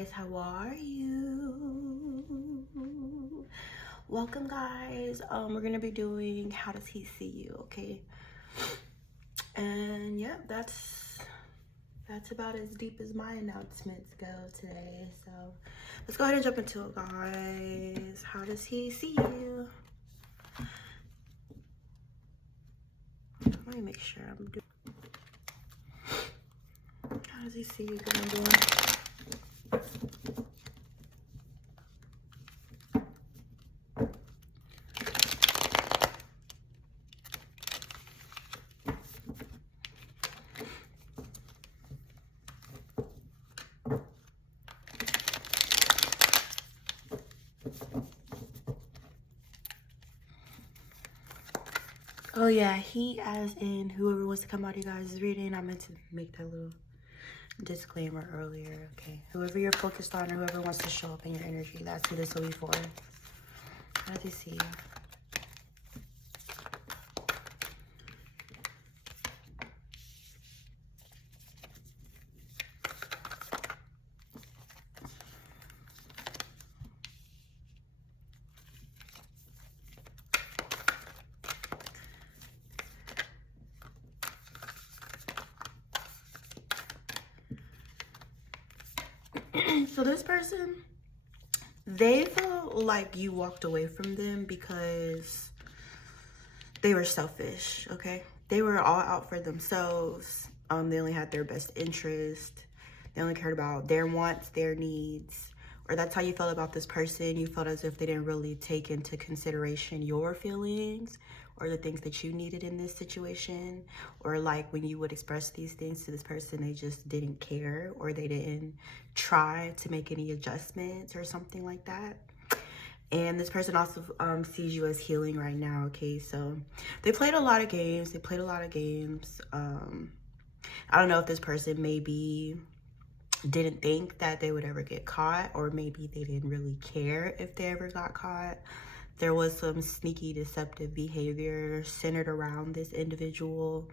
guys, how are you? Welcome guys. We're gonna be doing how does he see you, okay? And yeah, that's about as deep as my announcements go today. So let's go ahead and jump into it, guys. How does he see you? Let me make sure I'm doing. How does he see you? Good, I'm doing. Oh yeah, he as in whoever wants to come out of you guys' reading. I meant to make that little disclaimer earlier, okay? Whoever you're focused on or whoever wants to show up in your energy, that's who this will be for. How does he see you? So this person, they felt like you walked away from them because they were selfish, okay? They were all out for themselves. They only had their best interest. They only cared about their wants, their needs. Or that's how you felt about this person. You felt as if they didn't really take into consideration your feelings or the things that you needed in this situation. Or like when you would express these things to this person, they just didn't care or they didn't try to make any adjustments or something like that. And this person also sees you as healing right now, okay? So they played a lot of games. I don't know if this person maybe didn't think that they would ever get caught, or maybe they didn't really care if they ever got caught. There was some sneaky deceptive behavior centered around this individual.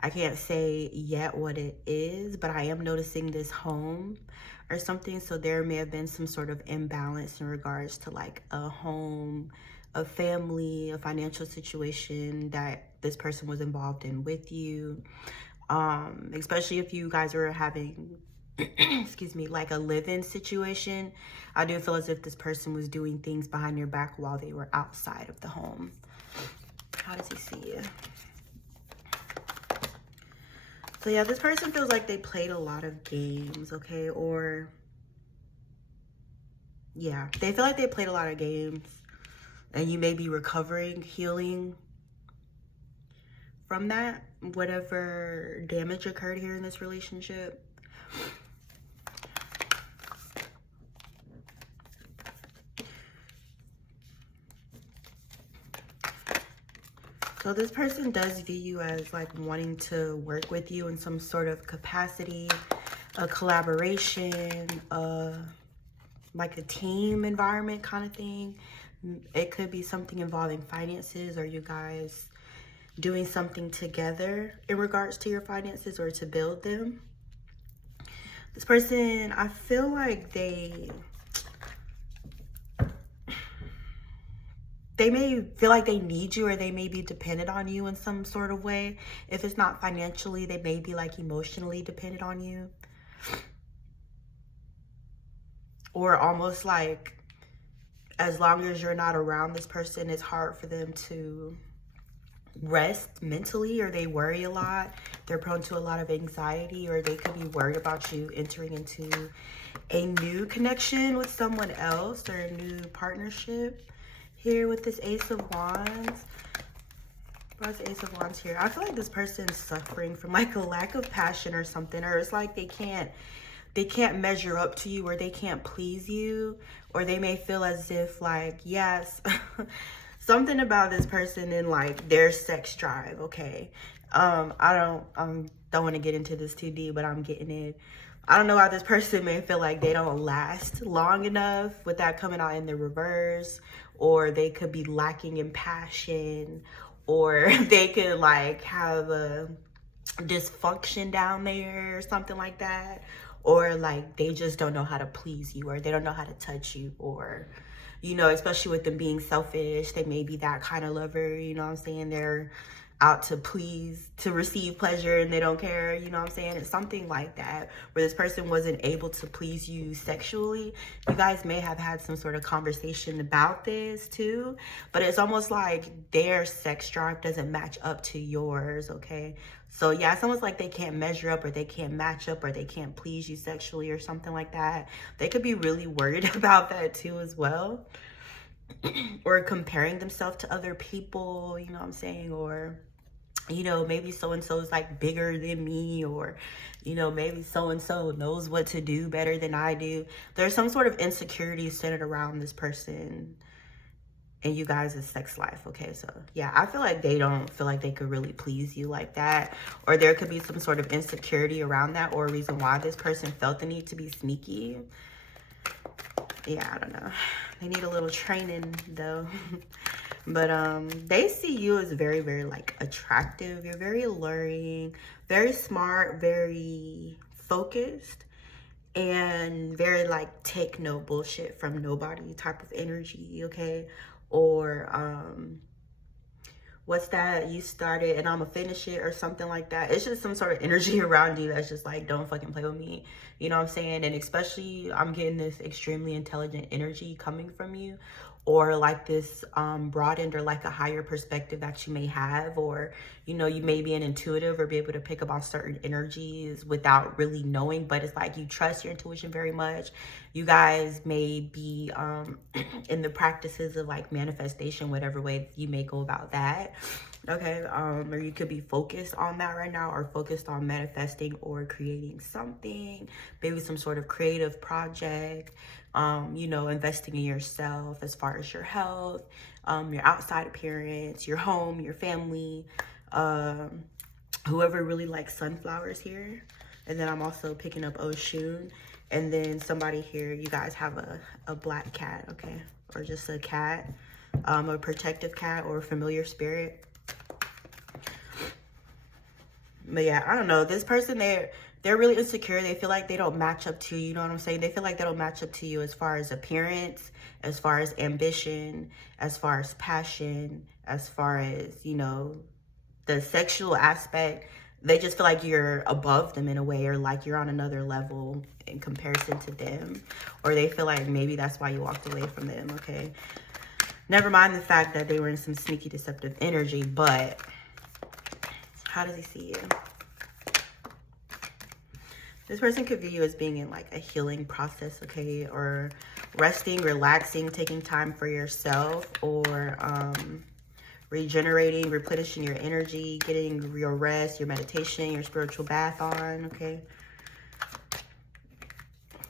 I can't say yet what it is, but I am noticing this home or something. So there may have been some sort of imbalance in regards to like a home, a family, a financial situation that this person was involved in with you. Especially if you guys were having excuse me, like a live-in situation. I do feel as if this person was doing things behind your back while they were outside of the home. How does he see you? So yeah, this person feels like they played a lot of games, okay? Or yeah, they feel like they played a lot of games and you may be recovering, healing from that, whatever damage occurred here in this relationship. So this person does view you as like wanting to work with you in some sort of capacity, a collaboration, like a team environment kind of thing. It could be something involving finances or you guys doing something together in regards to your finances or to build them. This person, I feel like they may feel like they need you or they may be dependent on you in some sort of way. If it's not financially, they may be like emotionally dependent on you. Or almost like as long as you're not around this person, it's hard for them to rest mentally, or they worry a lot. They're prone to a lot of anxiety, or they could be worried about you entering into a new connection with someone else or a new partnership. Here with this Ace of Wands. Why's the Ace of Wands here? I feel like this person's suffering from like a lack of passion or something, or it's like they can't measure up to you, or they can't please you, or they may feel as if like, yes, something about this person and like their sex drive, okay? I don't want to get into this too deep, but I'm getting it. I don't know why this person may feel like they don't last long enough with that coming out in the reverse, or they could be lacking in passion, or they could like have a dysfunction down there or something like that, or like they just don't know how to please you, or they don't know how to touch you, or, you know, especially with them being selfish, they may be that kind of lover, you know what I'm saying? They're out to please, to receive pleasure, and they don't care, you know what I'm saying? It's something like that, where this person wasn't able to please you sexually. You guys may have had some sort of conversation about this too, but it's almost like their sex drive doesn't match up to yours, okay? So yeah, it's almost like they can't measure up, or they can't match up, or they can't please you sexually or something like that. They could be really worried about that too as well. Or comparing themselves to other people, you know what I'm saying? Or, you know, maybe so-and-so is like bigger than me, or, you know, maybe so-and-so knows what to do better than I do. There's some sort of insecurity centered around this person and you guys' sex life, okay? So yeah, I feel like they don't feel like they could really please you like that, or there could be some sort of insecurity around that, or a reason why this person felt the need to be sneaky. Yeah, I don't know. They need a little training though. But they see you as very, very like attractive. You're very alluring, very smart, very focused, and very like take no bullshit from nobody type of energy, okay? Or what's that, you started and I'ma finish it, or something like that. It's just some sort of energy around you that's just like, don't fucking play with me, you know what I'm saying? And especially I'm getting this extremely intelligent energy coming from you, or like this broadened or like a higher perspective that you may have, or, you know, you may be an intuitive or be able to pick up on certain energies without really knowing, but it's like you trust your intuition very much. You guys may be in the practices of like manifestation, whatever way you may go about that, okay? Or you could be focused on that right now, or focused on manifesting or creating something, maybe some sort of creative project. You know, investing in yourself as far as your health, your outside appearance, your home, your family, whoever really likes sunflowers here. And then I'm also picking up Oshun. And then somebody here, you guys have a black cat, okay? Or just a cat, a protective cat, or a familiar spirit. But yeah, I don't know. This person, they're really insecure. They feel like they don't match up to you. You know what I'm saying? They feel like they don't match up to you as far as appearance, as far as ambition, as far as passion, as far as, you know, the sexual aspect. They just feel like you're above them in a way, or like you're on another level in comparison to them. Or they feel like maybe that's why you walked away from them, okay? Never mind the fact that they were in some sneaky, deceptive energy, but how does he see you? This person could view you as being in like a healing process, okay? Or resting, relaxing, taking time for yourself, or regenerating, replenishing your energy, getting your rest, your meditation, your spiritual bath on, okay?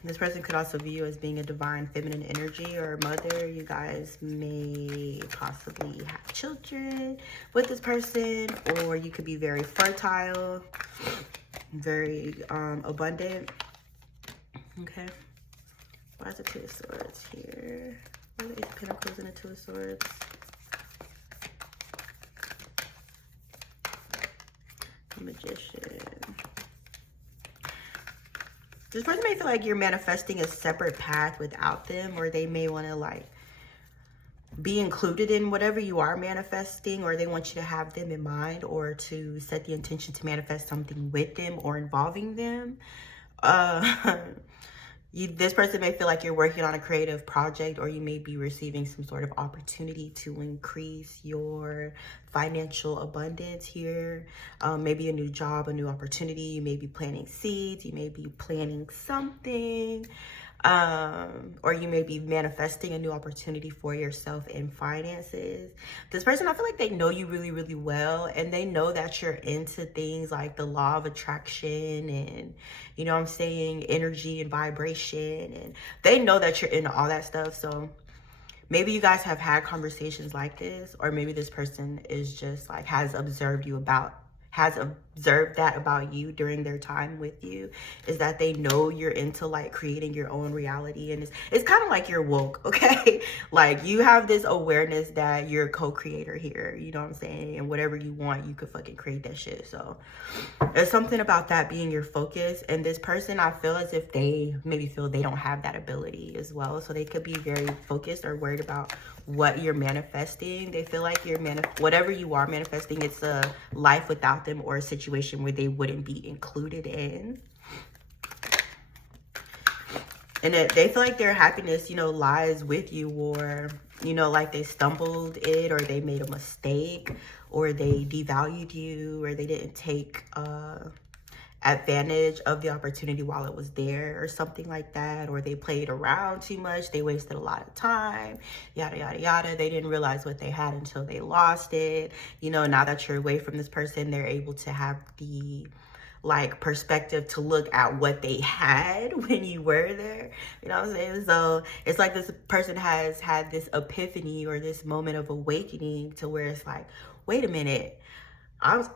This person could also view you as being a divine feminine energy or mother. You guys may possibly have children with this person, or you could be very fertile, very abundant, okay? Why is the Two of Swords here? Why are the Ace of Pentacles and the Two of Swords? Magician. This person may feel like you're manifesting a separate path without them, or they may want to like be included in whatever you are manifesting, or they want you to have them in mind, or to set the intention to manifest something with them or involving them. This person may feel like you're working on a creative project, or you may be receiving some sort of opportunity to increase your financial abundance here. Maybe a new job, a new opportunity. You may be planting seeds. You may be planning something. Or you may be manifesting a new opportunity for yourself in finances. This person, I feel like they know you really, really well, and they know that you're into things like the law of attraction and, you know what I'm saying, energy and vibration, and they know that you're into all that stuff. So maybe you guys have had conversations like this, or maybe this person is just like has observed you observed that about you during their time with you, is that they know you're into like creating your own reality. And it's kind of like you're woke, okay? Like you have this awareness that you're a co-creator here, you know what I'm saying? And whatever you want, you could fucking create that shit. So there's something about that being your focus. And this person, I feel as if they maybe feel they don't have that ability as well. So they could be very focused or worried about what you're manifesting. They feel like you're whatever you are manifesting, it's a life without them or a situation where they wouldn't be included in. And they feel like their happiness, you know, lies with you, or, you know, like they stumbled it, or they made a mistake, or they devalued you, or they didn't take advantage of the opportunity while it was there, or something like that, or they played around too much, they wasted a lot of time, yada yada yada. They didn't realize what they had until they lost it. You know, now that you're away from this person, they're able to have the like perspective to look at what they had when you were there, you know what I'm saying? So it's like this person has had this epiphany or this moment of awakening to where it's like, wait a minute, I was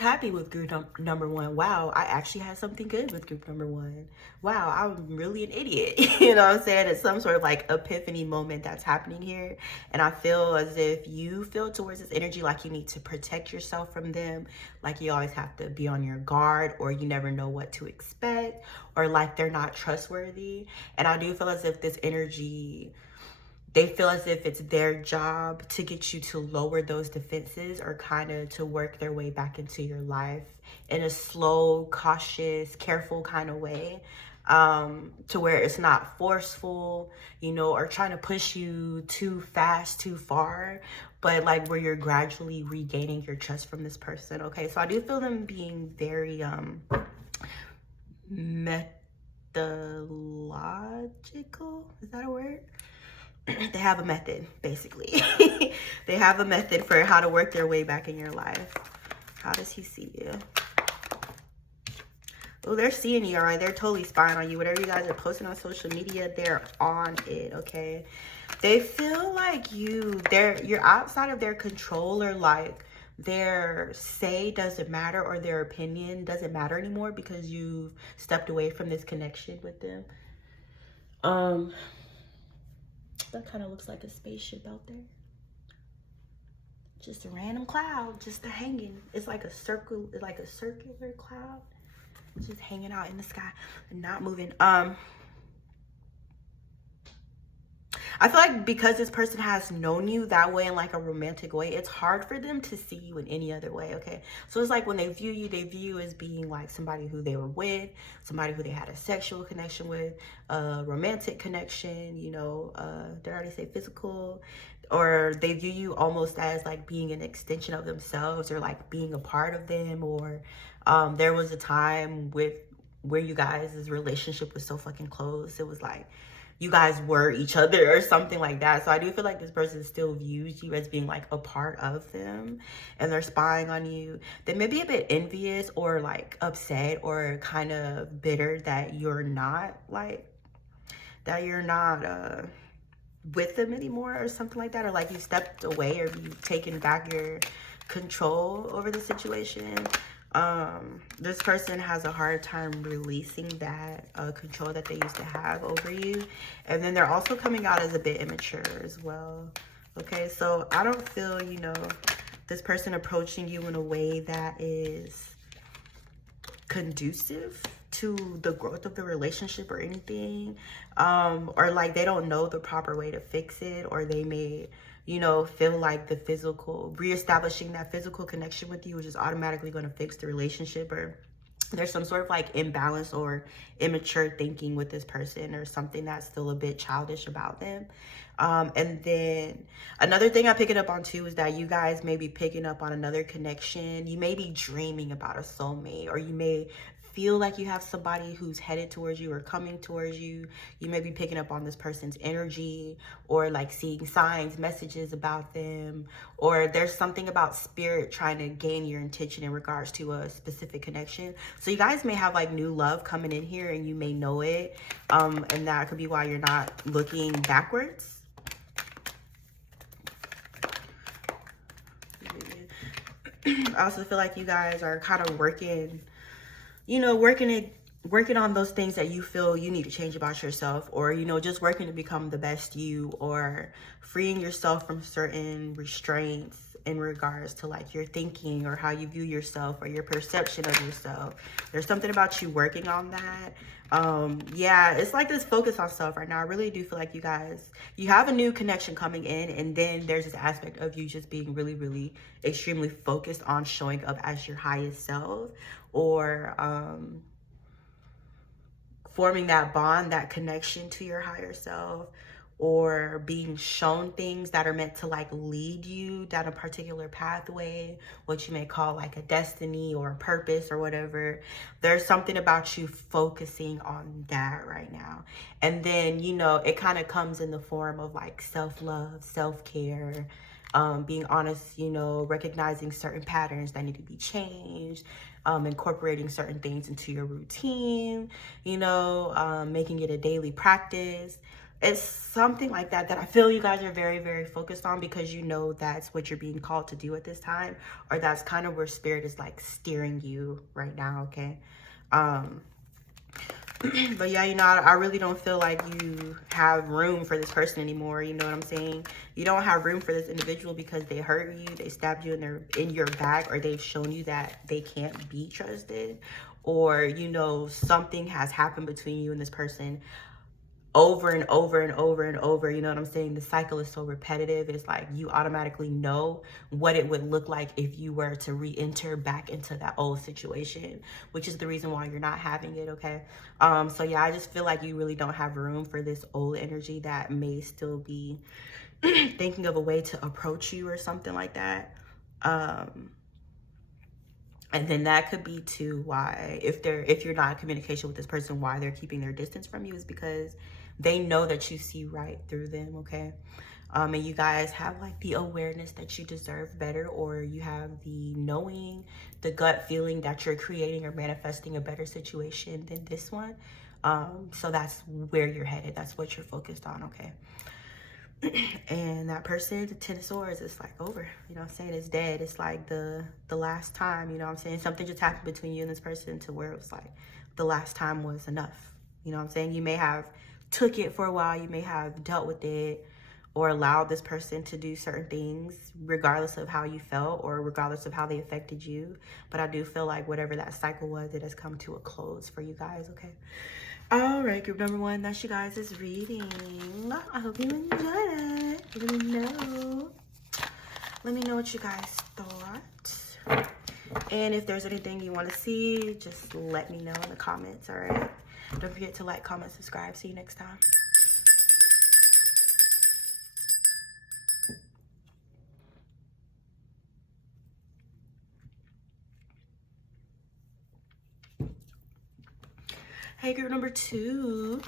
happy with group number one. Wow, I actually had something good with group number one. Wow, I'm really an idiot. You know what I'm saying? It's some sort of like epiphany moment that's happening here. And I feel as if you feel towards this energy like you need to protect yourself from them. Like you always have to be on your guard, or you never know what to expect, or like they're not trustworthy. And I do feel as if this energy, they feel as if it's their job to get you to lower those defenses, or kind of to work their way back into your life in a slow, cautious, careful kind of way, to where it's not forceful, you know, or trying to push you too fast, too far, but like where you're gradually regaining your trust from this person, okay? So I do feel them being very methodological, is that a word? They have a method, basically. They have a method for how to work their way back in your life. How does he see you? Oh, they're seeing you, all right? They're totally spying on you. Whatever you guys are posting on social media, they're on it, okay? They feel like you're outside of their control, or like their say doesn't matter, or their opinion doesn't matter anymore because you've stepped away from this connection with them. That kind of looks like a spaceship out there. Just a random cloud, just a hanging. It's like a circle, it's like a circular cloud, just hanging out in the sky and not moving. I feel like because this person has known you that way in like a romantic way, it's hard for them to see you in any other way, okay? So it's like when they view you as being like somebody who they were with, somebody who they had a sexual connection with, a romantic connection, you know, did I already say physical? Or they view you almost as like being an extension of themselves, or like being a part of them, or there was a time where you guys' relationship was so fucking close. It was like you guys were each other or something like that. So I do feel like this person still views you as being like a part of them, and they're spying on you. They may be a bit envious, or like upset, or kind of bitter that you're not with them anymore, or something like that, or like you stepped away, or you've taken back your control over the situation. This person has a hard time releasing that control that they used to have over you. And then they're also coming out as a bit immature as well. Okay, so I don't feel, you know, this person approaching you in a way that is conducive to the growth of the relationship or anything, or like they don't know the proper way to fix it, or they may, you know, feel like reestablishing that physical connection with you is just automatically going to fix the relationship, or there's some sort of like imbalance or immature thinking with this person, or something that's still a bit childish about them. And then another thing I'm picking up on too is that you guys may be picking up on another connection. You may be dreaming about a soulmate, or you may feel like you have somebody who's headed towards you or coming towards you. You may be picking up on this person's energy, or like seeing signs, messages about them, or there's something about spirit trying to gain your attention in regards to a specific connection. So you guys may have like new love coming in here, and you may know it, and that could be why you're not looking backwards. I also feel like you guys are kind of working, you know, working on those things that you feel you need to change about yourself, or, you know, just working to become the best you, or freeing yourself from certain restraints in regards to like your thinking or how you view yourself or your perception of yourself. There's something about you working on that. Yeah, it's like this focus on self right now. I really do feel like you guys, you have a new connection coming in, and then there's this aspect of you just being really, really extremely focused on showing up as your highest self, or forming that bond, that connection to your higher self, or being shown things that are meant to like lead you down a particular pathway, what you may call like a destiny or a purpose or whatever. There's something about you focusing on that right now. And then, you know, it kind of comes in the form of like self-love, self-care, being honest, you know, recognizing certain patterns that need to be changed, incorporating certain things into your routine, you know, making it a daily practice. It's something like that that I feel you guys are very, very focused on, because you know that's what you're being called to do at this time, or that's kind of where spirit is like steering you right now, okay? But yeah, you know, I really don't feel like you have room for this person anymore. You know what I'm saying? You don't have room for this individual because they hurt you, they stabbed you in your back, or they've shown you that they can't be trusted, or, you know, something has happened between you and this person over and over and over and over. You know what I'm saying? The cycle is so repetitive. It's like you automatically know what it would look like if you were to re-enter back into that old situation, which is the reason why you're not having it, okay? So yeah, I just feel like you really don't have room for this old energy that may still be thinking of a way to approach you or something like that. And then that could be too why, if you're not in communication with this person, why they're keeping their distance from you is because they know that you see right through them, okay? And you guys have like the awareness that you deserve better, or you have the knowing, the gut feeling that you're creating or manifesting a better situation than this one. So that's where you're headed. That's what you're focused on, okay? And that person, the Ten of Swords, it's like over, you know what I'm saying? It's dead. It's like the last time, you know what I'm saying? Something just happened between you and this person to where it was like the last time was enough. You know what I'm saying? You may have took it for a while, you may have dealt with it, or allowed this person to do certain things regardless of how you felt or regardless of how they affected you. But I do feel like whatever that cycle was, it has come to a close for you guys, okay? All right, group number one, that's you guys' reading. I hope you enjoyed it. Let me know what you guys thought. And if there's anything you want to see, just let me know in the comments, all right? Don't forget to like, comment, subscribe. See you next time. Hey, group number two.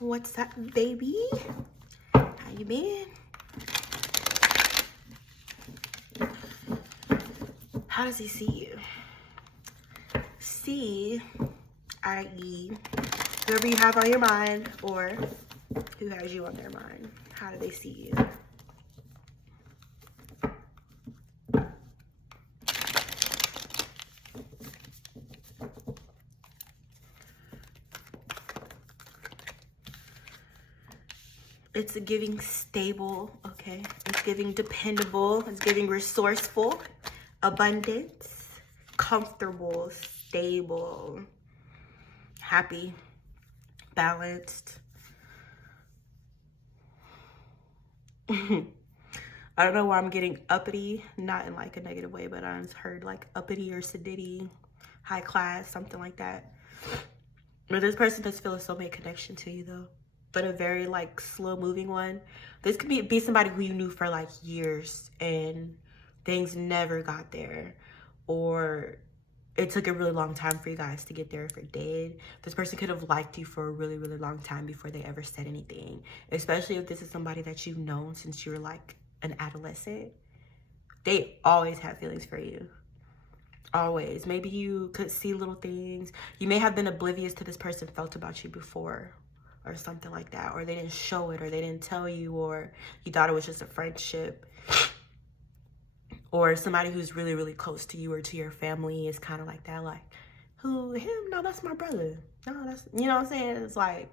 What's up, baby? How you been? How does he see you? See, i.e., whoever you have on your mind, or who has you on their mind. How do they see you? It's giving stable, okay? It's giving dependable. It's giving resourceful, abundance, comfortable, stable, happy, balanced. I don't know why I'm getting uppity, not in like a negative way, but I just heard like uppity or sedity, high class, something like that. But this person does feel a soulmate connection to you though, but a very like slow moving one. This could be somebody who you knew for like years and things never got there, or it took a really long time for you guys to get there if it did. This person could have liked you for a really, really long time before they ever said anything, especially if this is somebody that you've known since you were like an adolescent. They always have feelings for you. Always. Maybe you could see little things. You may have been oblivious to this person felt about you before, or something like that, or they didn't show it, or they didn't tell you, or you thought it was just a friendship, Or somebody who's really, really close to you or to your family is kind of like that, like, who, him? No, that's my brother. No, that's, you know what I'm saying? It's like,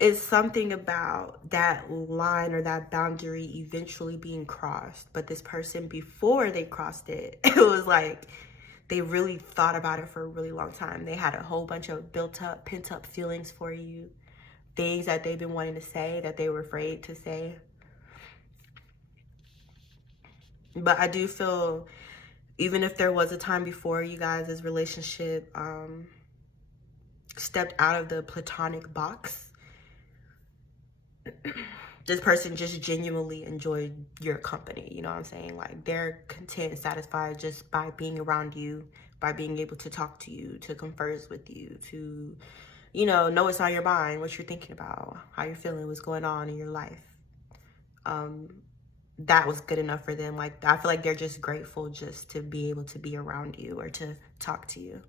it's something about that line or that boundary eventually being crossed. But this person, before they crossed it, it was like they really thought about it for a really long time. They had a whole bunch of built up, pent up feelings for you, things that they've been wanting to say that they were afraid to say. But I do feel, even if there was a time before you guys' relationship stepped out of the platonic box, this person just genuinely enjoyed your company. You know what I'm saying? Like, they're content and satisfied just by being around you, by being able to talk to you, to converse with you, to, you know what's on your mind, what you're thinking about, how you're feeling, what's going on in your life. That was good enough for them. Like, I feel like they're just grateful just to be able to be around you or to talk to you.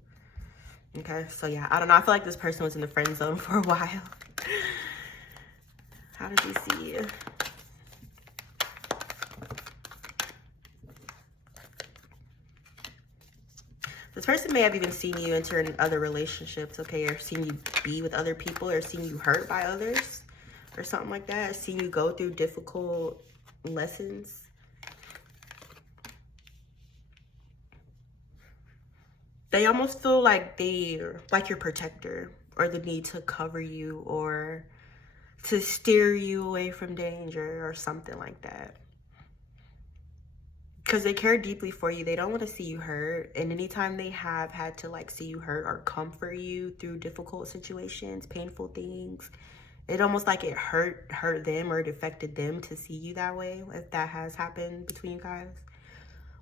Okay, so yeah, I don't know. I feel like this person was in the friend zone for a while. How did you see you? This person may have even seen you enter in other relationships, okay, or seen you be with other people, or seen you hurt by others, or something like that. Seen you go through difficult lessons. They almost feel like they're like your protector, or the need to cover you, or to steer you away from danger, or something like that. Because they care deeply for you. They don't want to see you hurt. And anytime they have had to like see you hurt or comfort you through difficult situations, painful things, it almost like it hurt them, or it affected them to see you that way, if that has happened between you guys.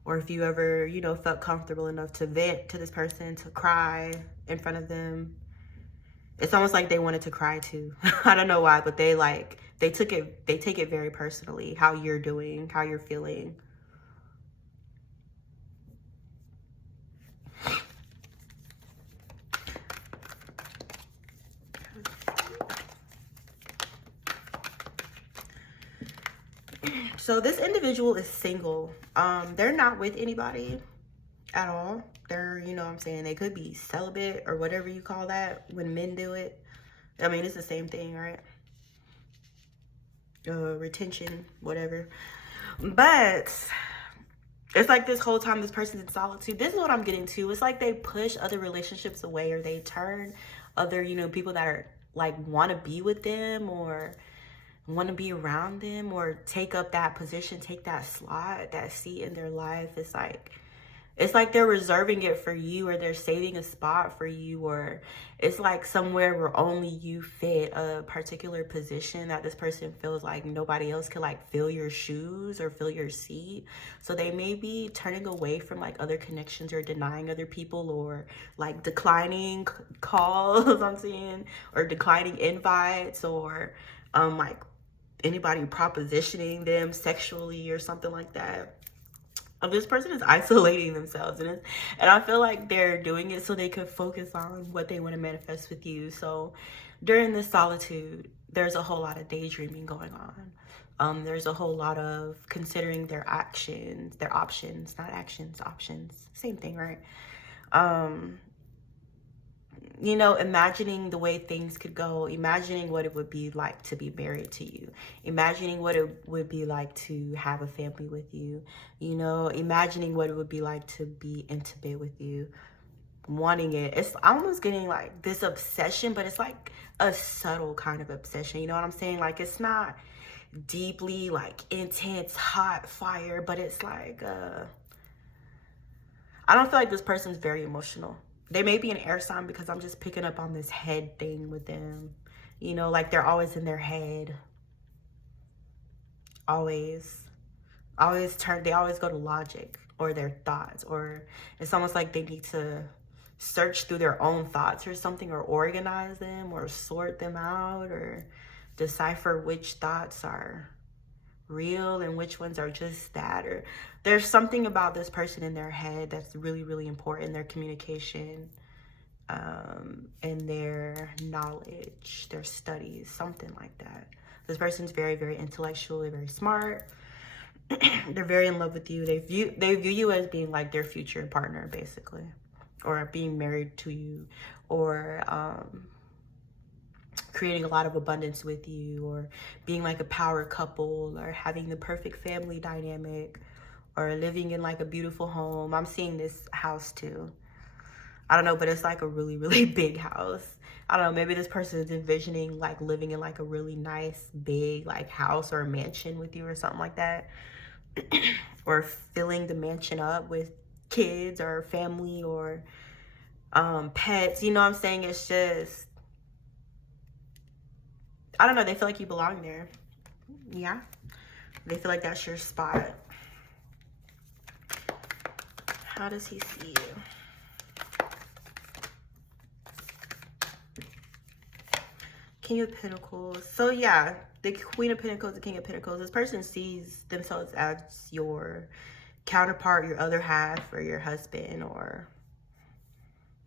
Or if you ever, felt comfortable enough to vent to this person, to cry in front of them. It's almost like they wanted to cry too. I don't know why, but they take it very personally, how you're doing, how you're feeling. So this individual is single. They're not with anybody at all. They're, they could be celibate or whatever you call that when men do it. I mean, it's the same thing, right? Retention, whatever. But it's like this whole time this person's in solitude. This is what I'm getting to. It's like they push other relationships away, or they turn other, people that are like want to be with them or want to be around them, or take up that position, take that slot, that seat in their life. It's like they're reserving it for you, or they're saving a spot for you, or it's like somewhere where only you fit a particular position that this person feels like nobody else could like fill your shoes or fill your seat. So they may be turning away from like other connections, or denying other people, or like declining calls, I'm seeing, or declining invites, or like anybody propositioning them sexually or something like that. This person is isolating themselves, and I feel like they're doing it so they can focus on what they want to manifest with you. So during this solitude, there's a whole lot of daydreaming going on. There's a whole lot of considering their actions, their options, not actions, options, same thing, right? Imagining the way things could go, imagining what it would be like to be married to you, imagining what it would be like to have a family with you, imagining what it would be like to be intimate with you, wanting it. It's almost getting like this obsession, but it's like a subtle kind of obsession. You know what I'm saying? Like, it's not deeply like intense, hot fire, but it's like, I don't feel like this person's very emotional. They may be an air sign, because I'm just picking up on this head thing with them. Like they're always in their head. Always. They always go to logic or their thoughts, or it's almost like they need to search through their own thoughts or something, or organize them, or sort them out, or decipher which thoughts are real and which ones are just that. Or there's something about this person in their head that's really, really important, their communication, and their knowledge, their studies, something like that. This person's very, very intellectual, very smart. They're very in love with you. They view you as being like their future partner, basically, or being married to you, or creating a lot of abundance with you, or being like a power couple, or having the perfect family dynamic, or living in like a beautiful home. I'm seeing this house too. I don't know, but it's like a really, really big house. I don't know, maybe this person is envisioning like living in like a really nice, big like house or a mansion with you or something like that. Or filling the mansion up with kids or family or pets. You know what I'm saying? It's just, I don't know, they feel like you belong there. Yeah. They feel like that's your spot. How does he see you? King of Pentacles. So yeah, the Queen of Pentacles, the King of Pentacles. This person sees themselves as your counterpart, your other half, or your husband, or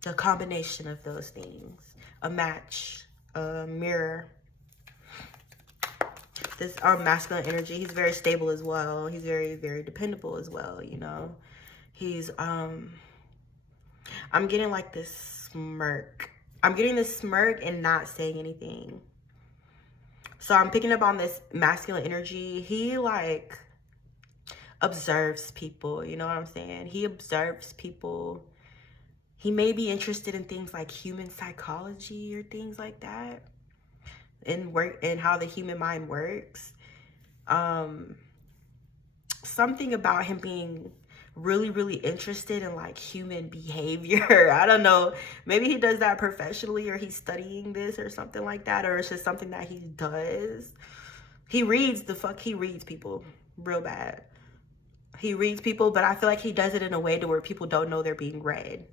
the combination of those things. A match, a mirror. This masculine energy. He's very stable as well. He's very, very dependable as well, you know. He's I'm getting like this smirk. I'm getting this smirk and not saying anything. So I'm picking up on this masculine energy. He like observes people, you know what I'm saying? He observes people. He may be interested in things like human psychology or things like that. And how the human mind works. Something about him being really, really interested in like human behavior. I don't know, maybe he does that professionally, or he's studying this or something like that, or it's just something that he does. He reads people real bad. He reads people, but I feel like he does it in a way to where people don't know they're being read,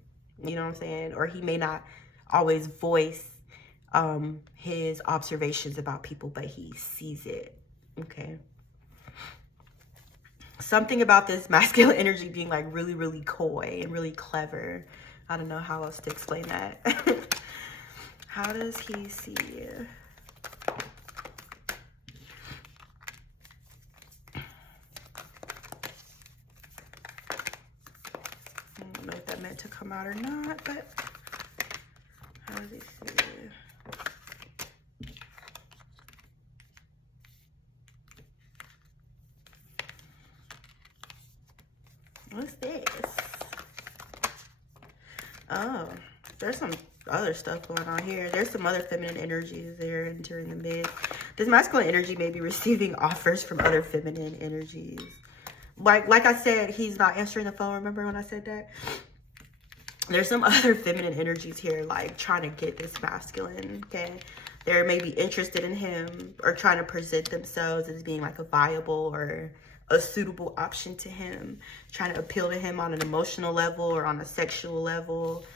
you know what I'm saying? Or he may not always voice his observations about people, but he sees it. Okay. Something about this masculine energy being like really, really coy and really clever. I don't know how else to explain that. How does he see you? I don't know if that meant to come out or not, but how does he see you? What's this? Oh, there's some other stuff going on here. There's some other feminine energies there entering the mid. This masculine energy may be receiving offers from other feminine energies. Like I said, he's not answering the phone. Remember when I said that? There's some other feminine energies here, like trying to get this masculine, okay? They're maybe interested in him or trying to present themselves as being like a viable or a suitable option to him, trying to appeal to him on an emotional level or on a sexual level,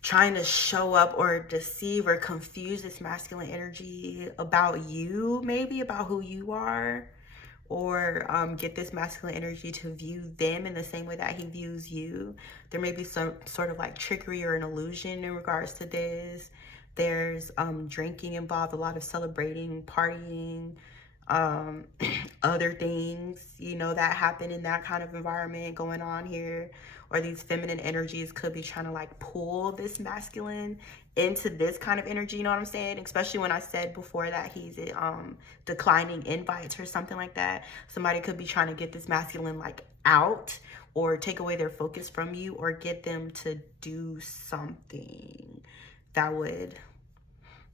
trying to show up or deceive or confuse this masculine energy about you, maybe about who you are, or get this masculine energy to view them in the same way that he views you. There may be some sort of like trickery or an illusion in regards to this. There's drinking involved, a lot of celebrating, partying, other things, you know, that happen in that kind of environment going on here. Or these feminine energies could be trying to like pull this masculine into this kind of energy, you know what I'm saying? Especially when I said before that he's declining invites or something like that. Somebody could be trying to get this masculine like out, or take away their focus from you, or get them to do something that would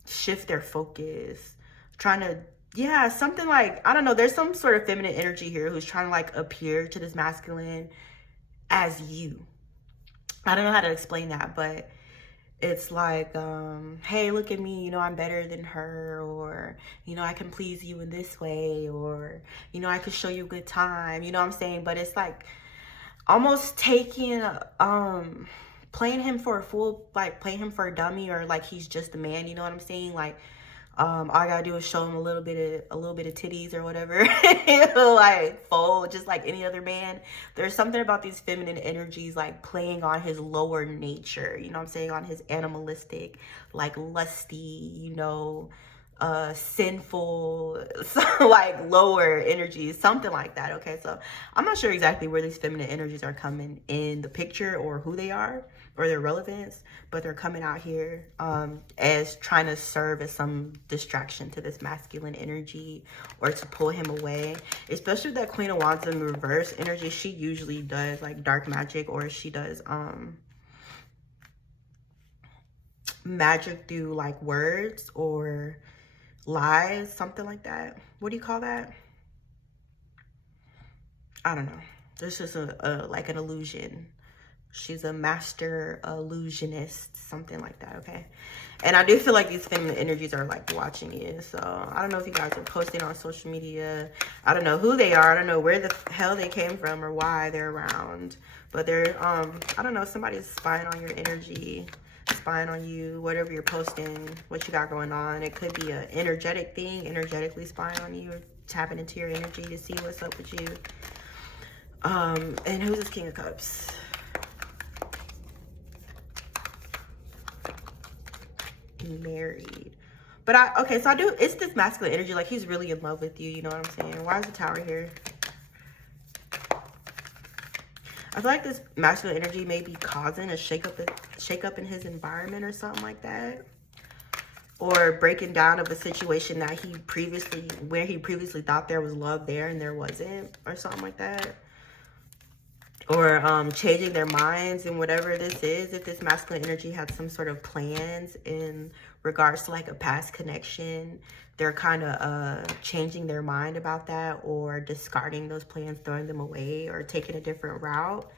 shift their focus. Trying to, yeah, something like, I don't know, there's some sort of feminine energy here who's trying to like appear to this masculine as you. I don't know how to explain that, but it's like, hey, look at me, you know, I'm better than her, or, you know, I can please you in this way, or, you know, I could show you a good time, you know what I'm saying? But it's like almost taking, playing him for a fool, like playing him for a dummy, or like he's just a man, you know what I'm saying? Like, all I gotta do is show him a little bit of titties or whatever. He'll like fold just like any other man. There's something about these feminine energies like playing on his lower nature, you know what I'm saying? On his animalistic, like lusty, you know, sinful, like lower energies, something like that. Okay, so I'm not sure exactly where these feminine energies are coming in the picture or who they are or their relevance, but they're coming out here as trying to serve as some distraction to this masculine energy or to pull him away. Especially that Queen of Wands in reverse energy, she usually does like dark magic, or she does magic through like words or lies, something like that. What do you call that? I don't know. This is a like an illusion. She's a master illusionist, something like that. Okay, and I do feel like these feminine energies are like watching you. So I don't know if you guys are posting on social media. I don't know who they are. I don't know where the hell they came from or why they're around, but they're I don't know, somebody's spying on your energy, spying on you, whatever you're posting, what you got going on. It could be an energetic thing, energetically spying on you, tapping into your energy to see what's up with you. And who's this King of Cups? Married. But okay, so it's this masculine energy, like he's really in love with you, you know what I'm saying? Why is the Tower here? I feel like this masculine energy may be causing a shake up in his environment or something like that. Or breaking down of a situation that where he previously thought there was love there and there wasn't, or something like that. Or changing their minds and whatever this is. If this masculine energy had some sort of plans in regards to like a past connection, they're kind of changing their mind about that, or discarding those plans, throwing them away, or taking a different route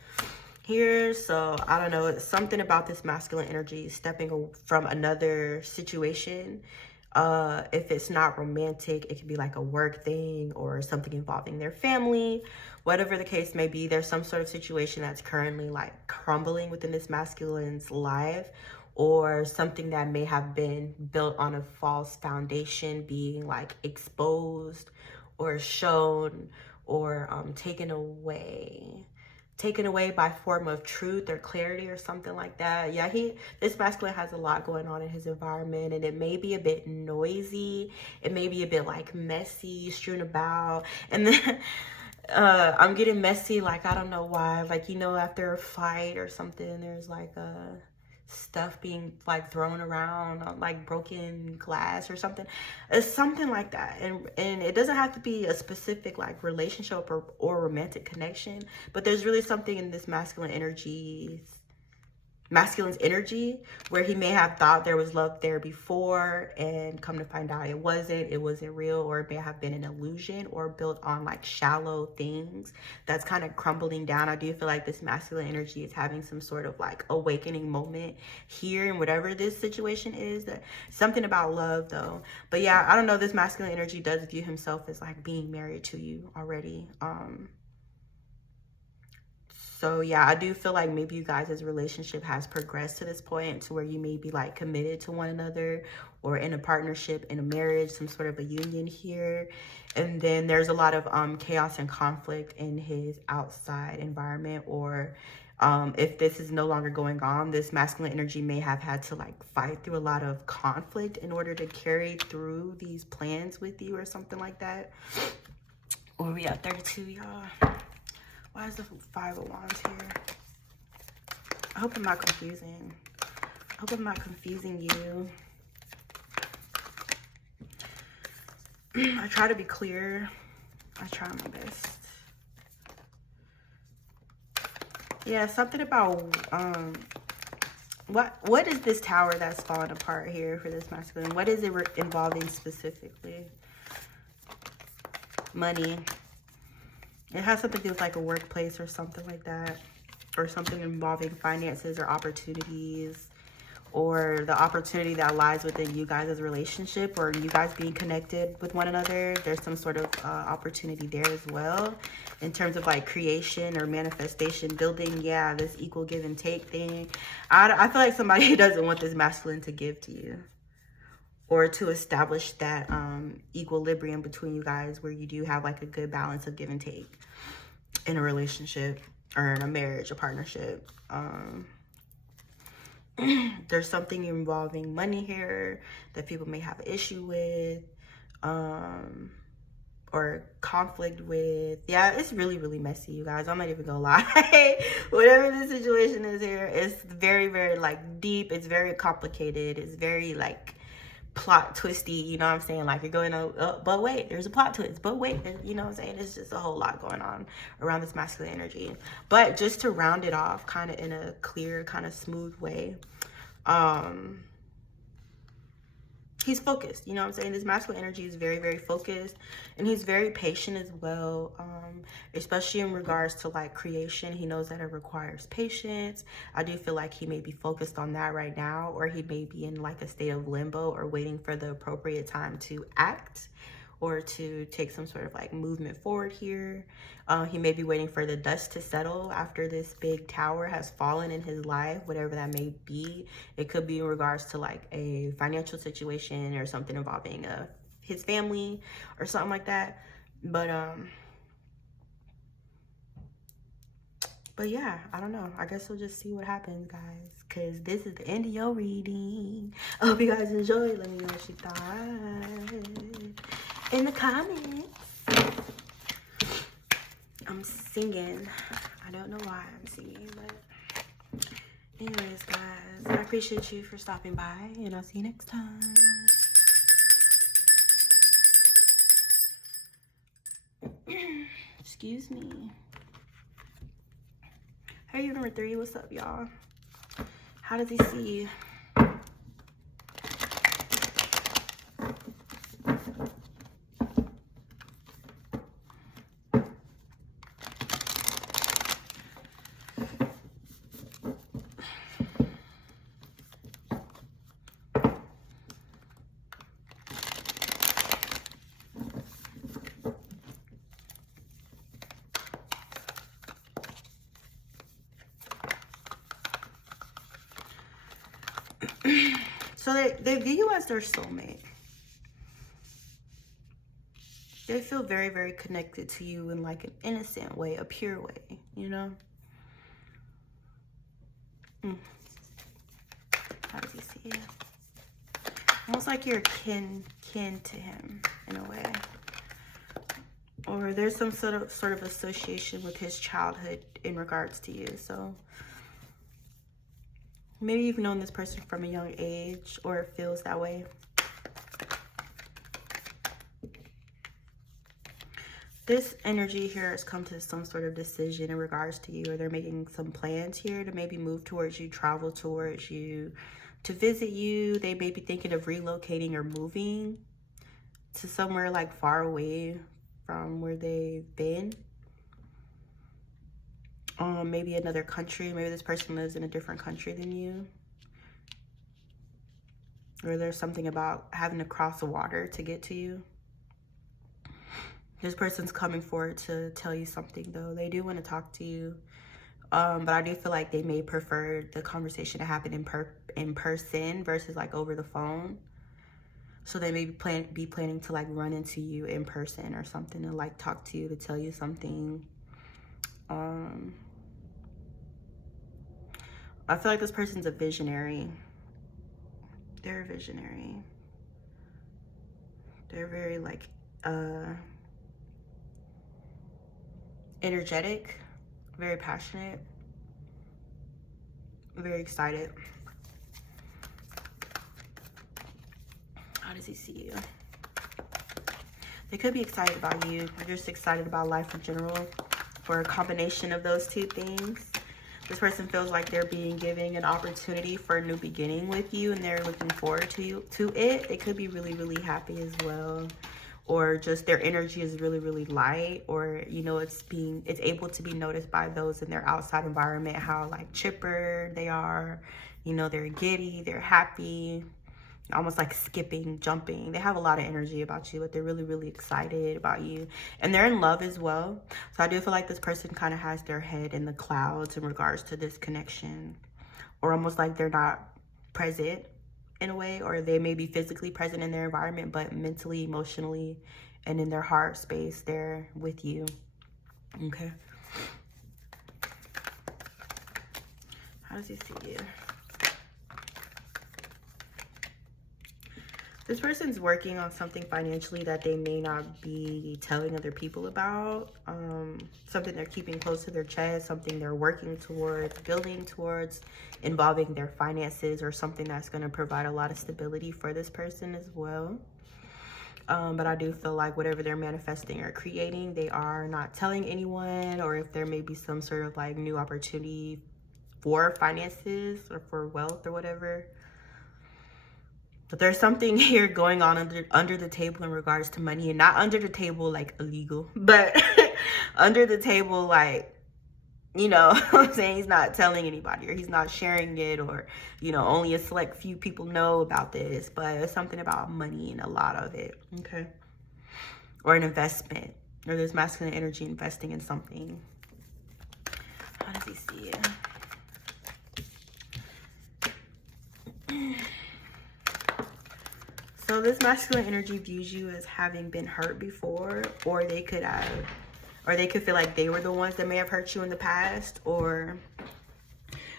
here. So I don't know, it's something about this masculine energy stepping from another situation. If it's not romantic, it could be like a work thing or something involving their family. Whatever the case may be, there's some sort of situation that's currently like crumbling within this masculine's life, or something that may have been built on a false foundation being like exposed or shown, or taken away by form of truth or clarity or something like that. Yeah, this masculine has a lot going on in his environment, and it may be a bit noisy. It may be a bit like messy, strewn about. And then I'm getting messy, like I don't know why. Like, you know, after a fight or something, there's like stuff being like thrown around, like broken glass or something. It's something like that. And it doesn't have to be a specific like relationship or romantic connection, but there's really something in this masculine's energy where he may have thought there was love there before, and come to find out it wasn't real, or it may have been an illusion or built on like shallow things that's kind of crumbling down. I do feel like this masculine energy is having some sort of like awakening moment here in whatever this situation is. That something about love though. But yeah, I don't know, this masculine energy does view himself as like being married to you already. So yeah, I do feel like maybe you guys' relationship has progressed to this point to where you may be like committed to one another, or in a partnership, in a marriage, some sort of a union here. And then there's a lot of chaos and conflict in his outside environment, or if this is no longer going on, this masculine energy may have had to like fight through a lot of conflict in order to carry through these plans with you or something like that. Or we at 32, y'all. Why is the 5 of Wands here? I hope I'm not confusing. I hope I'm not confusing you. I try to be clear. I try my best. Yeah, something about what is this Tower that's falling apart here for this masculine? What is it involving specifically? Money. It has something to do with like a workplace or something like that, or something involving finances or opportunities, or the opportunity that lies within you guys' relationship, or you guys being connected with one another. There's some sort of opportunity there as well in terms of like creation or manifestation, building. Yeah, this equal give and take thing. I feel like somebody doesn't want this masculine to give to you, or to establish that equilibrium between you guys where you do have like a good balance of give and take in a relationship or in a marriage, a partnership. There's something involving money here that people may have an issue with, or conflict with. Yeah, it's really, really messy, you guys. I'm not even gonna lie. Whatever the situation is here, it's very, very like deep. It's very complicated. It's very like plot twisty, you know what I'm saying? Like, you're going, but wait, there's a plot twist, but wait, you know what I'm saying? It's just a whole lot going on around this masculine energy. But just to round it off kind of in a clear, kind of smooth way, he's focused, you know what I'm saying? This masculine energy is very, very focused, and he's very patient as well, especially in regards to like creation. He knows that it requires patience. I do feel like he may be focused on that right now, or he may be in like a state of limbo or waiting for the appropriate time to act or to take some sort of like movement forward here. He may be waiting for the dust to settle after this big tower has fallen in his life, whatever that may be. It could be in regards to like a financial situation or something involving his family or something like that. But yeah, I don't know. I guess we'll just see what happens, guys, because this is the end of your reading. I hope you guys enjoyed. Let me know what you thought in the comments. I'm singing. I don't know why I'm singing, but anyways, guys, I appreciate you for stopping by, and I'll see you next time. Excuse me. Hey, you number 3, what's up, y'all? How does he see you? So they view you as their soulmate. They feel very, very connected to you in like an innocent way, a pure way, you know? How does he see you? Almost like you're kin to him in a way. Or there's some sort of association with his childhood in regards to you. So maybe you've known this person from a young age, or it feels that way. This energy here has come to some sort of decision in regards to you, or they're making some plans here to maybe move towards you, travel towards you, to visit you. They may be thinking of relocating or moving to somewhere like far away from where they've been. Maybe another country. Maybe this person lives in a different country than you. Or there's something about having to cross the water to get to you. This person's coming forward to tell you something, though. They do want to talk to you. But I do feel like they may prefer the conversation to happen in person versus like over the phone. So they may be planning to like run into you in person or something, to like talk to you, to tell you something. I feel like this person's a visionary. They're a visionary. They're very like energetic, very passionate, very excited. How does he see you? They could be excited about you, or just excited about life in general, or a combination of those two things. This person feels like they're being given an opportunity for a new beginning with you, and they're looking forward to it. They could be really, really happy as well, or just their energy is really, really light, or you know, it's able to be noticed by those in their outside environment, how like chipper they are. You know, they're giddy, they're happy, almost like skipping, jumping. They have a lot of energy about you, but they're really, really excited about you. And they're in love as well. So I do feel like this person kind of has their head in the clouds in regards to this connection, or almost like they're not present in a way, or they may be physically present in their environment, but mentally, emotionally, and in their heart space, they're with you. Okay. How does he see you? This person's working on something financially that they may not be telling other people about. Something they're keeping close to their chest, something they're working towards, building towards, involving their finances, or something that's going to provide a lot of stability for this person as well. But I do feel like whatever they're manifesting or creating, they are not telling anyone, or if there may be some sort of like new opportunity for finances or for wealth or whatever. But there's something here going on under the table in regards to money, and not under the table like illegal, but under the table like, you know, I'm saying he's not telling anybody, or he's not sharing it, or, you know, only a select few people know about this, but it's something about money and a lot of it, okay? Or an investment, or there's masculine energy investing in something. How does he see it? So this masculine energy views you as having been hurt before, or they could feel like they were the ones that may have hurt you in the past, or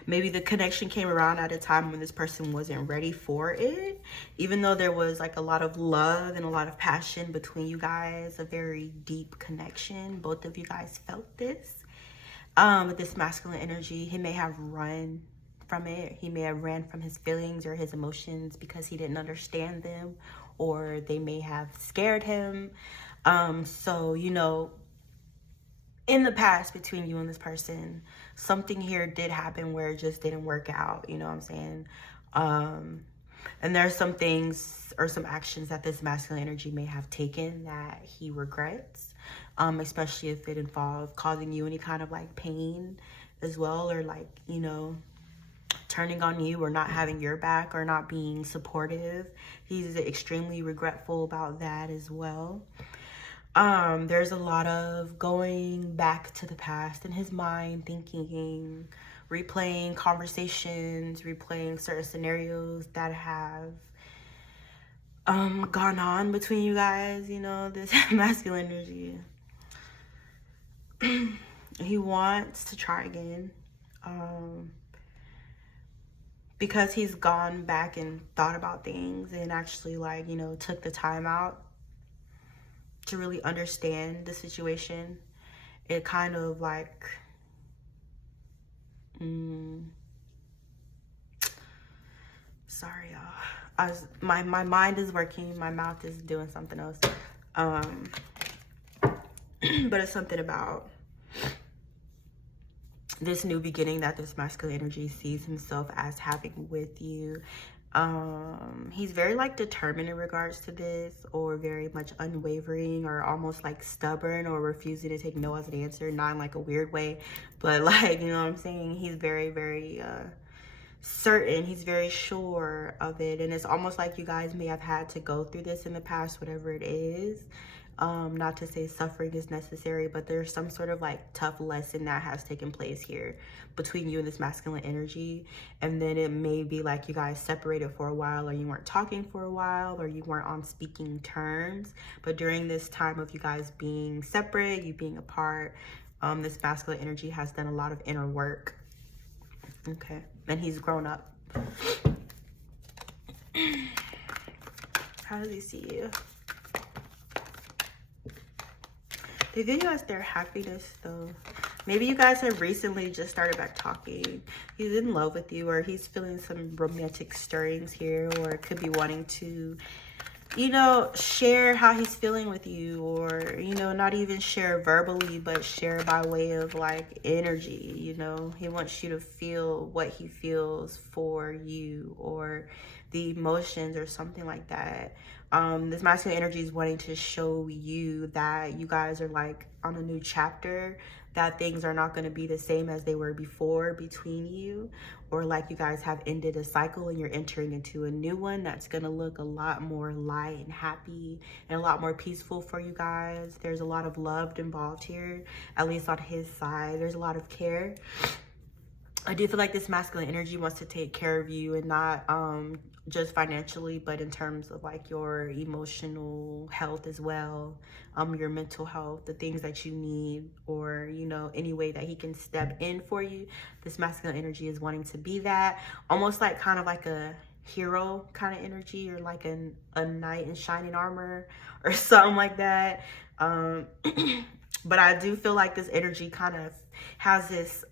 maybe the connection came around at a time when this person wasn't ready for it. Even though there was like a lot of love and a lot of passion between you guys, a very deep connection. Both of you guys felt this. With this masculine energy, he may have run from it. He may have ran from his feelings or his emotions because he didn't understand them, or they may have scared him. So, you know, in the past between you and this person, something here did happen where it just didn't work out, you know what I'm saying? And there's some things or some actions that this masculine energy may have taken that he regrets, especially if it involved causing you any kind of like pain as well, or like, you know, turning on you or not having your back or not being supportive. He's extremely regretful about that as well. There's a lot of going back to the past in his mind, thinking, replaying conversations, replaying certain scenarios that have gone on between you guys, you know, this masculine energy. He wants to try again. Because he's gone back and thought about things and actually, like, you know, took the time out to really understand the situation. It kind of like, sorry y'all, my mind is working, my mouth is doing something else. But it's something about this new beginning that this masculine energy sees himself as having with you. He's very like determined in regards to this, or very much unwavering, or almost like stubborn, or refusing to take no as an answer, not in like a weird way, but like, you know what I'm saying? He's very, very certain, he's very sure of it. And it's almost like you guys may have had to go through this in the past, whatever it is. Not to say suffering is necessary, but there's some sort of like tough lesson that has taken place here between you and this masculine energy. And then it may be like you guys separated for a while, or you weren't talking for a while, or you weren't on speaking terms. But during this time of you guys being separate, you being apart, this masculine energy has done a lot of inner work. Okay, and he's grown up. How does he see you? They view you as their happiness, though. Maybe you guys have recently just started back talking. He's in love with you, or he's feeling some romantic stirrings here, or it could be wanting to, you know, share how he's feeling with you, or, you know, not even share verbally, but share by way of like energy, you know. He wants you to feel what he feels for you, or the emotions or something like that. This masculine energy is wanting to show you that you guys are like on a new chapter, that things are not going to be the same as they were before between you, or like you guys have ended a cycle and you're entering into a new one that's going to look a lot more light and happy and a lot more peaceful for you guys. There's a lot of love involved here, at least on his side. There's a lot of care. I do feel like this masculine energy wants to take care of you, and not just financially, but in terms of like your emotional health as well, your mental health, the things that you need, or, you know, any way that he can step in for you. This masculine energy is wanting to be that, almost like kind of like a hero kind of energy, or like a knight in shining armor or something like that. But I do feel like this energy kind of has this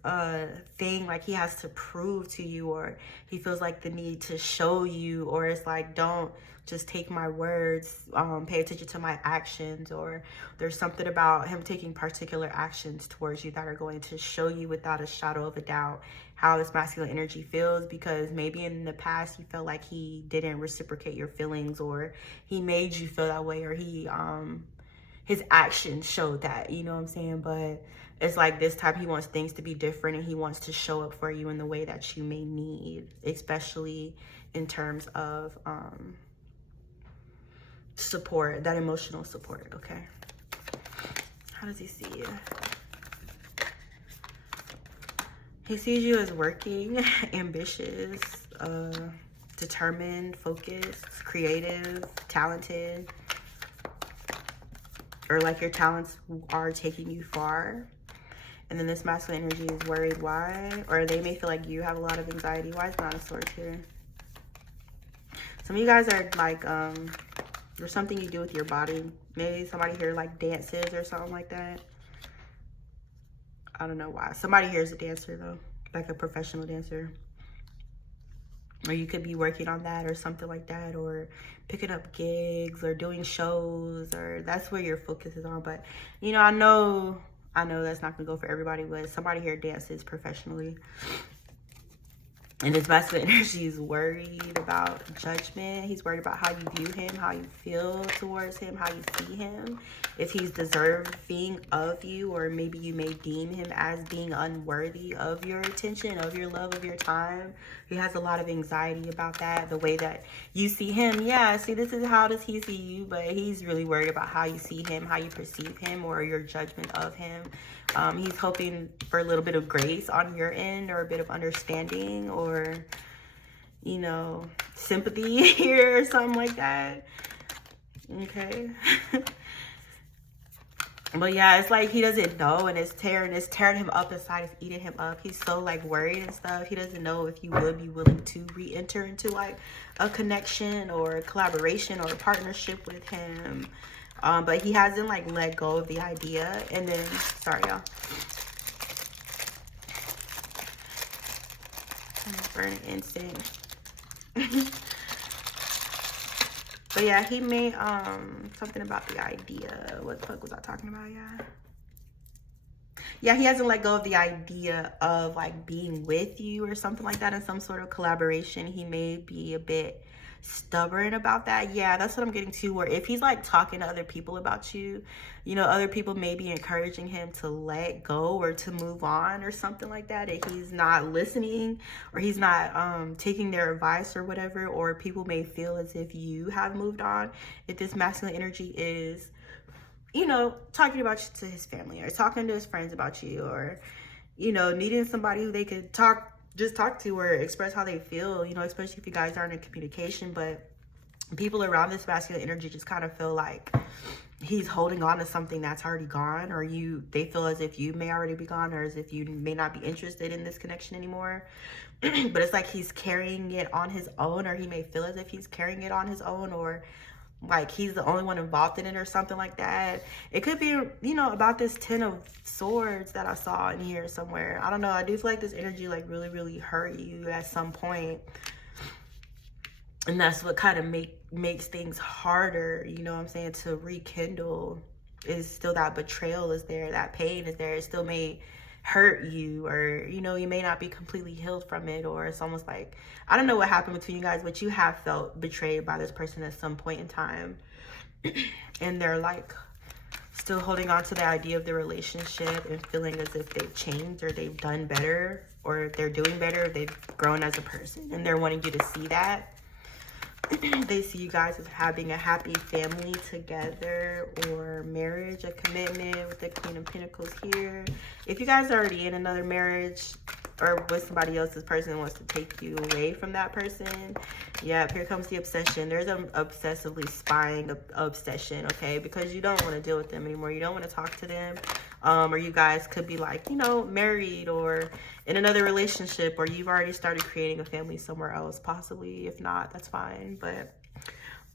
thing like he has to prove to you, or he feels like the need to show you, or it's like, don't just take my words, pay attention to my actions, or there's something about him taking particular actions towards you that are going to show you without a shadow of a doubt how this masculine energy feels, because maybe in the past you felt like he didn't reciprocate your feelings, or he made you feel that way, or he his actions showed that, you know what I'm saying? But it's like this time he wants things to be different, and he wants to show up for you in the way that you may need, especially in terms of support, that emotional support. Okay, how does he see you? He sees you as working, ambitious, determined, focused, creative, talented, or like your talents are taking you far. And then this masculine energy is worried. Why? Or they may feel like you have a lot of anxiety. Why is Nine of Swords here? Some of you guys are like, there's something you do with your body. Maybe somebody here like dances or something like that. I don't know why. Somebody here is a dancer though, like a professional dancer. Or you could be working on that or something like that, or picking up gigs or doing shows, or that's where your focus is on. But, you know, I know that's not gonna go for everybody, but somebody here dances professionally. And this masculine energy is worried about judgment. He's worried about how you view him, how you feel towards him, how you see him, if he's deserving of you, or maybe you may deem him as being unworthy of your attention, of your love, of your time. He has a lot of anxiety about that, the way that you see him. Yeah, see, this is how does he see you, but he's really worried about how you see him, how you perceive him, or your judgment of him. He's hoping for a little bit of grace on your end, or a bit of understanding, or, you know, sympathy here or something like that. Okay. But yeah, it's like he doesn't know, and it's tearing him up inside. It's eating him up. He's so like worried and stuff. He doesn't know if you would be willing to re-enter into like a connection or a collaboration or a partnership with him. But he hasn't like let go of the idea. And then, sorry y'all, burn incense. But yeah, he made something about the idea. What the fuck was I talking about, yeah? Yeah, he hasn't let go of the idea of like being with you or something like that in some sort of collaboration. He may be a bit stubborn about that. Yeah, that's what I'm getting to, where if he's like talking to other people about you, you know, other people may be encouraging him to let go or to move on or something like that, and he's not listening, or he's not taking their advice or whatever, or people may feel as if you have moved on. If this masculine energy is, you know, talking about you to his family, or talking to his friends about you, or, you know, needing somebody who they could just talk to or express how they feel, you know, especially if you guys aren't in communication. But people around this masculine energy just kind of feel like he's holding on to something that's already gone, or they feel as if you may already be gone, or as if you may not be interested in this connection anymore. But it's like he's carrying it on his own, or he may feel as if he's carrying it on his own, or like he's the only one involved in it or something like that. It could be, you know, about this 10 of Swords that I saw in here somewhere. I don't know. I do feel like this energy like really, really hurt you at some point. And that's what kind of makes things harder, you know what I'm saying, to rekindle. Is still that betrayal is there, that pain is there. It still may hurt you, or, you know, you may not be completely healed from it, or it's almost like, I don't know what happened between you guys, but you have felt betrayed by this person at some point in time. And they're like still holding on to the idea of the relationship and feeling as if they've changed, or they've done better, or they're doing better, or they've grown as a person, and they're wanting you to see that. They see you guys as having a happy family together, or marriage, a commitment, with the Queen of Pentacles here. If you guys are already in another marriage, or with somebody else, this person wants to take you away from that person. Yeah, here comes the obsession. There's an obsessively spying obsession, okay? Because you don't want to deal with them anymore. You don't want to talk to them. Or you guys could be like, you know, married or in another relationship, or you've already started creating a family somewhere else, possibly. If not, that's fine. But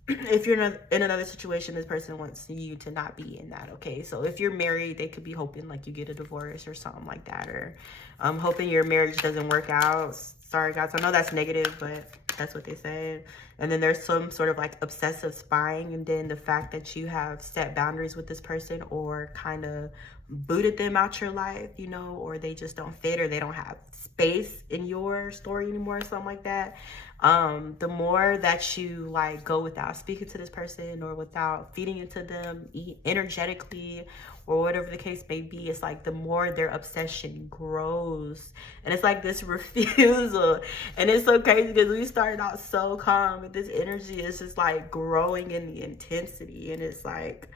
if you're in another situation, this person wants you to not be in that, okay? So if you're married, they could be hoping like you get a divorce or something like that, or hoping your marriage doesn't work out. Sorry guys, I know that's negative, but that's what they say. And then there's some sort of like obsessive spying, and then the fact that you have set boundaries with this person or kind of booted them out your life, you know, or they just don't fit, or they don't have space in your story anymore, or something like that. The more that you like go without speaking to this person or without feeding into them energetically or whatever the case may be, it's like the more their obsession grows. And it's like this refusal. And it's so crazy because we started out so calm, but this energy is just like growing in the intensity. And it's like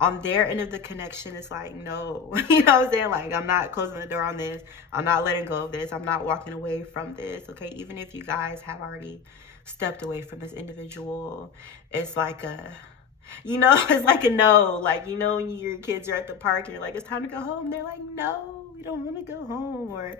on their end of the connection, it's like, no, you know what I'm saying? Like, I'm not closing the door on this. I'm not letting go of this. I'm not walking away from this, okay? Even if you guys have already stepped away from this individual, it's like you know, it's like a no. Like, you know, when your kids are at the park and you're like, it's time to go home. They're like, no, we don't want to go home. Or,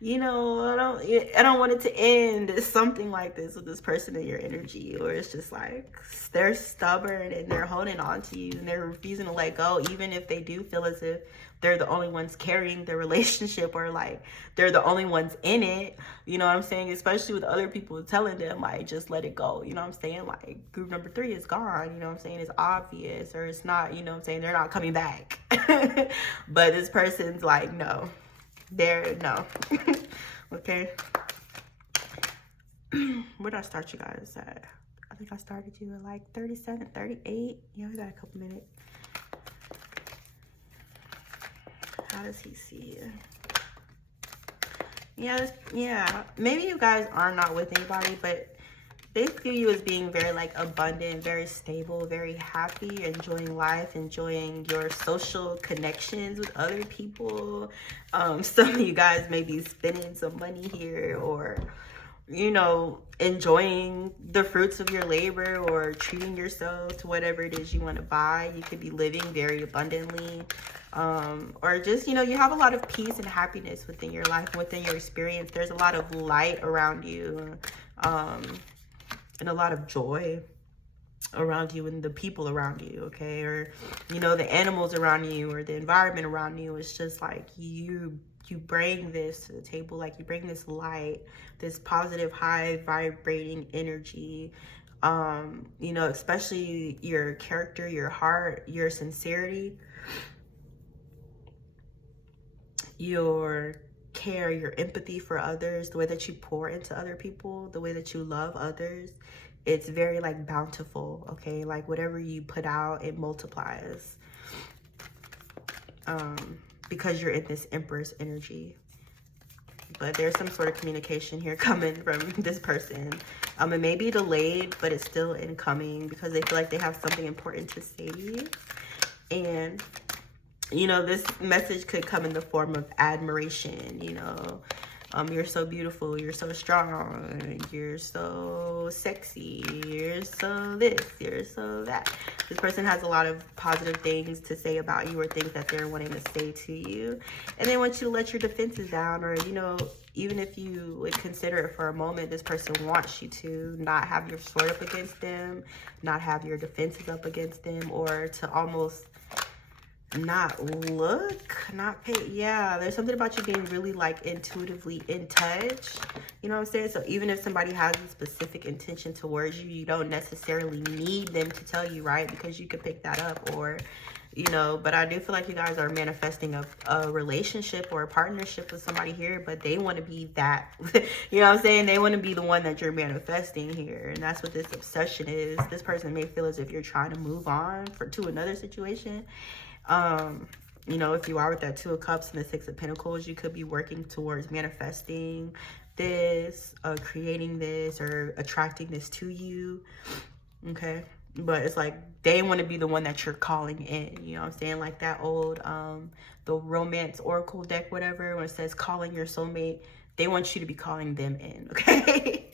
you know, I don't want it to end. It's something like this with this person in your energy. Or it's just like they're stubborn and they're holding on to you and they're refusing to let go, even if they do feel as if they're the only ones carrying the relationship, or like they're the only ones in it. You know what I'm saying? Especially with other people telling them like, just let it go. You know what I'm saying? Like, group number 3 is gone. You know what I'm saying? It's obvious, or it's not, you know what I'm saying? They're not coming back. But this person's like, no, no. Okay. Where did I start you guys at? I think I started you at like 37, 38. Yeah, we got a couple minutes. How does he see you? Yeah, maybe you guys are not with anybody, but they view you as being very like abundant, very stable, very happy, enjoying life, enjoying your social connections with other people. Some of you guys may be spending some money here, or, you know, enjoying the fruits of your labor, or treating yourself to whatever it is you want to buy. You could be living very abundantly, or just, you know, you have a lot of peace and happiness within your life, within your experience. There's a lot of light around you, and a lot of joy around you and the people around you, okay? Or, you know, the animals around you or the environment around you. It's just like you bring this to the table, like you bring this light, this positive, high vibrating energy. You know, especially your character, your heart, your sincerity, your care, your empathy for others, the way that you pour into other people, the way that you love others. It's very like bountiful, okay? Like whatever you put out, it multiplies. Because you're in this Empress energy. But there's some sort of communication here coming from this person. It may be delayed, but it's still incoming because they feel like they have something important to say to you. And, you know, this message could come in the form of admiration, you know. You're so beautiful, you're so strong, you're so sexy, you're so this, you're so that. This person has a lot of positive things to say about you, or things that they're wanting to say to you. And they want you to let your defenses down, or, you know, even if you would consider it for a moment, this person wants you to not have your sword up against them, not have your defenses up against them, or to almost not pay. Yeah, there's something about you being really like intuitively in touch, you know what I'm saying? So even if somebody has a specific intention towards you, you don't necessarily need them to tell you, right? Because you could pick that up, or, you know. But I do feel like you guys are manifesting a relationship or a partnership with somebody here, but they want to be that, you know what I'm saying? They want to be the one that you're manifesting here, and that's what this obsession is. This person may feel as if you're trying to move on to another situation. You know, if you are with that 2 of Cups and the 6 of Pentacles, you could be working towards manifesting this, creating this, or attracting this to you, okay? But it's like they want to be the one that you're calling in, you know what I'm saying? Like that old, the romance oracle deck, whatever, when it says calling your soulmate, they want you to be calling them in, okay?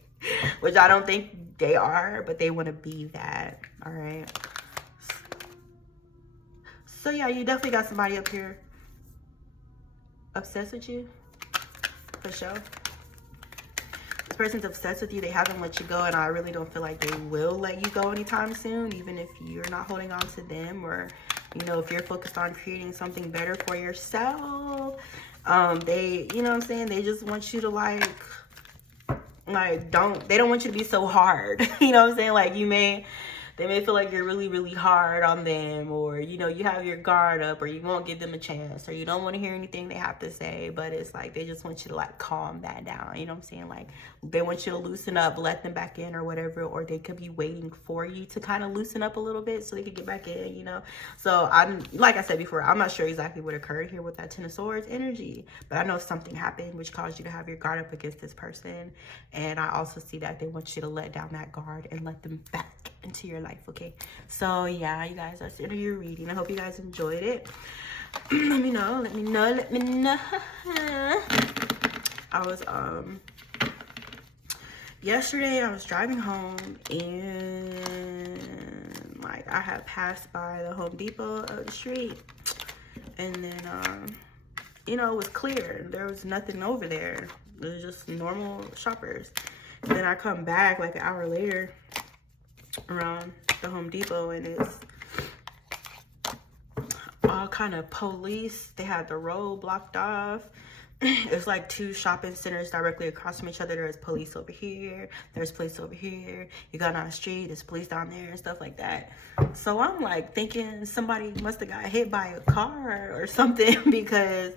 which I don't think they are, but they want to be that. All right. So yeah, you definitely got somebody up here obsessed with you, for sure. This person's obsessed with you. They haven't let you go, and I really don't feel like they will let you go anytime soon, even if you're not holding on to them, or, you know, if you're focused on creating something better for yourself. They, you know what I'm saying, they just want you to like they don't want you to be so hard. You know what I'm saying? Like, they may feel like you're really, really hard on them, or, you know, you have your guard up, or you won't give them a chance, or you don't want to hear anything they have to say. But it's like they just want you to like calm that down. You know what I'm saying? Like, they want you to loosen up, let them back in or whatever, or they could be waiting for you to kind of loosen up a little bit so they could get back in, you know? So I'm, like I said before, I'm not sure exactly what occurred here with that Ten of Swords energy, but I know something happened which caused you to have your guard up against this person. And I also see that they want you to let down that guard and let them back into your life. Okay, so yeah, you guys, that's the end of your reading. I hope you guys enjoyed it. Let me know. I was yesterday I was driving home, and like I had passed by the Home Depot of the street, and then you know, it was clear. There was nothing over there. It was just normal shoppers. And then I come back like an hour later around the Home Depot, and it's all kind of police. They had the road blocked off. It's like two shopping centers directly across from each other. There's police over here, there's police over here. You got on the street, there's police down there and stuff like that. So I'm like thinking somebody must have got hit by a car or something, because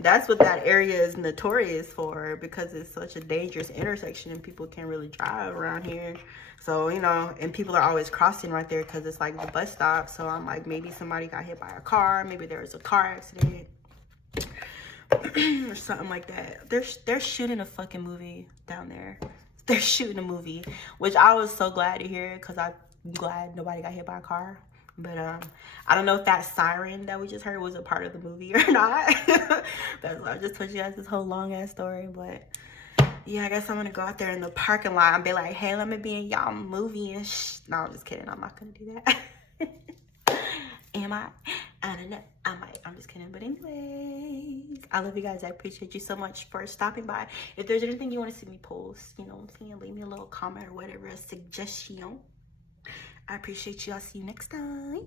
that's what that area is notorious for, because it's such a dangerous intersection and people can't really drive around here. So, you know, and people are always crossing right there because it's like the bus stop. So I'm like, maybe somebody got hit by a car, maybe there was a car accident or something like that. They're shooting a fucking movie down there. They're shooting a movie, which I was so glad to hear, because I'm glad nobody got hit by a car. But I don't know if that siren that we just heard was a part of the movie or not. That's why I just told you guys this whole long ass story. But yeah, I guess I'm gonna go out there in the parking lot and be like, hey, let me be in y'all movie and no, I'm just kidding. I'm not gonna do that. Am I? I don't know. I might. I'm just kidding. But anyways, I love you guys. I appreciate you so much for stopping by. If there's anything you want to see me post, you know what I'm saying, leave me a little comment or whatever, a suggestion. I appreciate you. I'll see you next time.